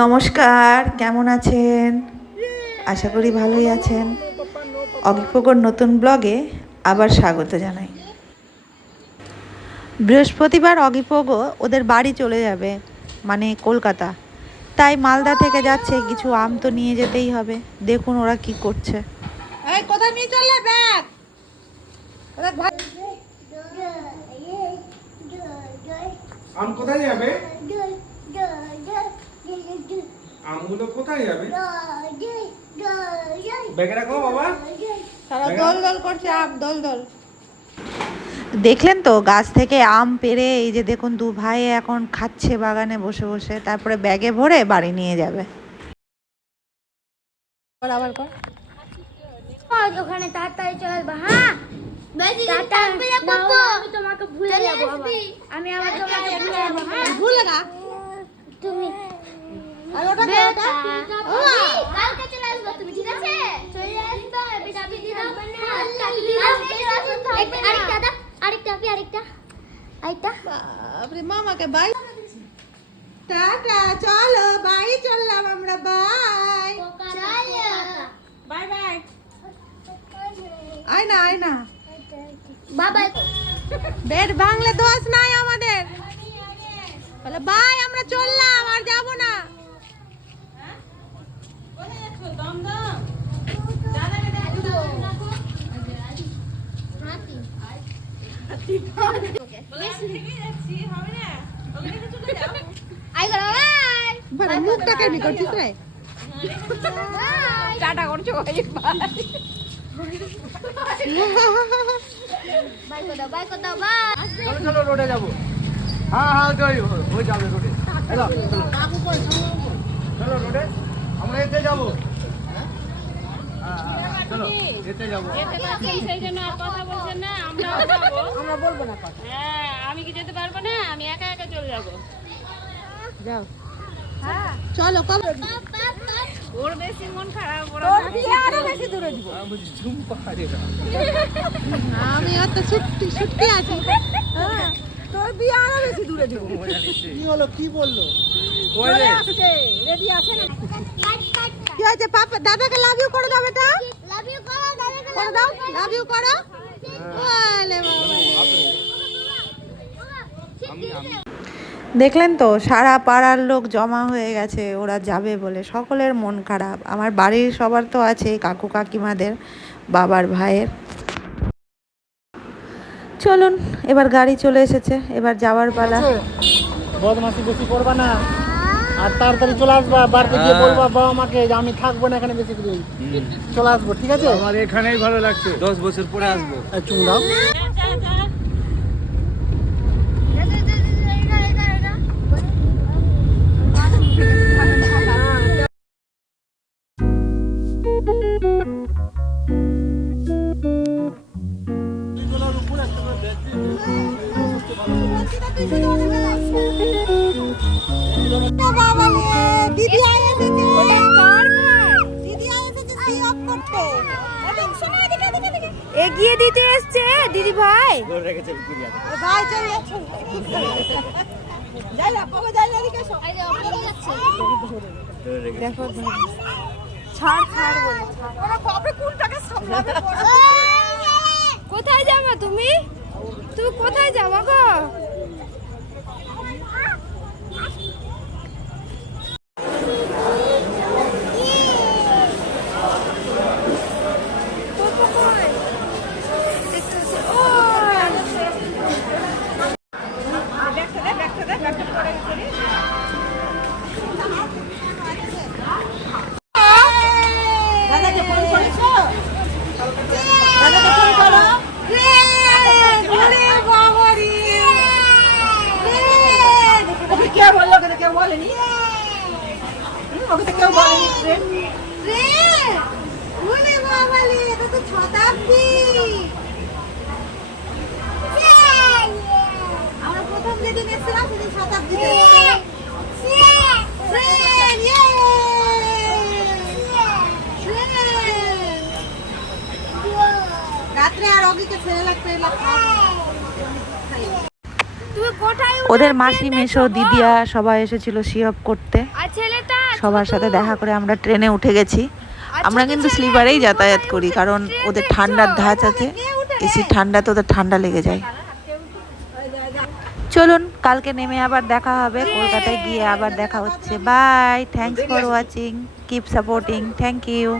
নমস্কার, কেমন আছেন? আশা করি ভালোই আছেন। অগিপোগোর নতুন ব্লগে আবার স্বাগত জানাই। বৃহস্পতিবার অগিপোগো ওদের বাড়ি চলে যাবে, মানে কলকাতা। তাই মালদা থেকে যাচ্ছে, কিছু আম তো নিয়ে যেতেই হবে। দেখুন ওরা কি করছে। কোথায় নিয়ে চললে ব্যাগ? আম কোথায় যাবে? আমগুলো কোথায় যাবে? ব্যাগে রাখো বাবা। সারা দোল দোল করছে আম, দোল দোল। দেখলেন তো গাছ থেকে আম পেড়ে এই যে দেখুন দু ভাই এখন খাচ্ছে বাগানে বসে বসে, তারপরে ব্যাগে ভরে বাড়ি নিয়ে যাবে। আবার কর। ওখানে তাড়াতাড়ি চলে আসবে। হ্যাঁ আমি তোমাকে ভুলে যাবো। আমি আবার তোমাকে ভুলে যাবো। হ্যাঁ ভুলে না তুমি কালকে চলে আসবে তুমি, ঠিক আছে? চলে আসবে আরেকটা আপনি মামাকে বাই টাটা, চলো বাই চললাম আমরা, বাই বাই বাই আয় না আয় না, বাই বেড ভাঙলে দোষ নাই আমাদের। বলে বাই, আমরা চললাম, আর যাব না। মুখটা কেমনি করছিস রে? টাটা করছো বাই দাও বাই। চলো চলো রোডে যাবো। হ্যাঁ হ্যাঁ হয়ে যাবে রোডে। চলো রোডে, আমরা এতে যাবো। চলো এতে যাবো। সেই জন্য আর কথা বলছেন না, আমরাও যাবো। আমরা বলবো না কথা। হ্যাঁ, আমি কি যেতে পারবো না? আমি একা একা চলে যাবো। যাও চলো কম। ওর বেশি মন খারাপ, ওরা আরো বেশি দূরে দিব। ঝুম পাহাড়ে আমি অত ছুট্টি আছি। হ্যাঁ, তোর বিয়ে আরো বেশি দূরে দিব। কি হলো, কি বললো? চলে আসছে, রেডি আছে না? কি হয়েছে পাপা? দাদাকে লাভ ইউ করে দাও বেটা। লাভ ইউ করো দাদাকে করে দাও, লাভ ইউ করো। ওলে বাবা, দেখলেন তো সারা পাড়ার লোক জমা হয়ে গেছে ওরা যাবে বলে। সকলের মন খারাপ। আমার বাড়ির সবার তো আছে, কাকু কাকিমাদের, বাবার ভাইয়ের। চলুন, এবার গাড়ি চলে এসেছে, এবার যাওয়ার পালা। বদমাশি বেশি করবা না, আর তাড়াতাড়ি চলে আসবা। বাড়িতে গিয়ে বলবা বাবা মাকে যে আমি থাকবো না এখানে বেশি দিন, চলে আসবো, ঠিক আছে? আমার এখানেই ভালো লাগছে, 10 বছর পরে আসবো। চুম দাও। এগিয়ে দিতে এসছে দিদি ভাই। ভাই চল যাই না, পাবে যাই না, এদিকে এসো। দেখো ছাড় বলে ওরা বাপরে কোনটাকে সামলাবে। কোথায় যাবে তুমি? তুমি কোথায় যাবা গো? দাদাকে ফোন করেছো? দাদাকে ফোন করো। ওকে কে বললো? ওকে কেউ বলেনি, ওকে তো কেউ বলেনি। এটা তো শতাব্দী। আমরা প্রথম যেদিন এসেছিলাম সেদিন শতাব্দীতে। রাত্রে আর অগিকে ছেড়ে লাগতে ওদের মাসি মেশো দিদিয়া সবাই এসেছিল সিওপ করতে। আর ছেলেটা সবার সাথে দেখা করে আমরা ট্রেনে উঠে গেছি। আমরা কিন্তু স্লিপারেই যাতায়াত করি, কারণ ওদের ঠান্ডার ধাঁচ আছে, এসি ঠান্ডাতে ওদের ঠান্ডা লেগে যায়। চলুন কালকে নেমে আবার দেখা হবে, কলকাতায় গিয়ে আবার দেখা হচ্ছে। Bye, thanks for watching, keep supporting, thank you.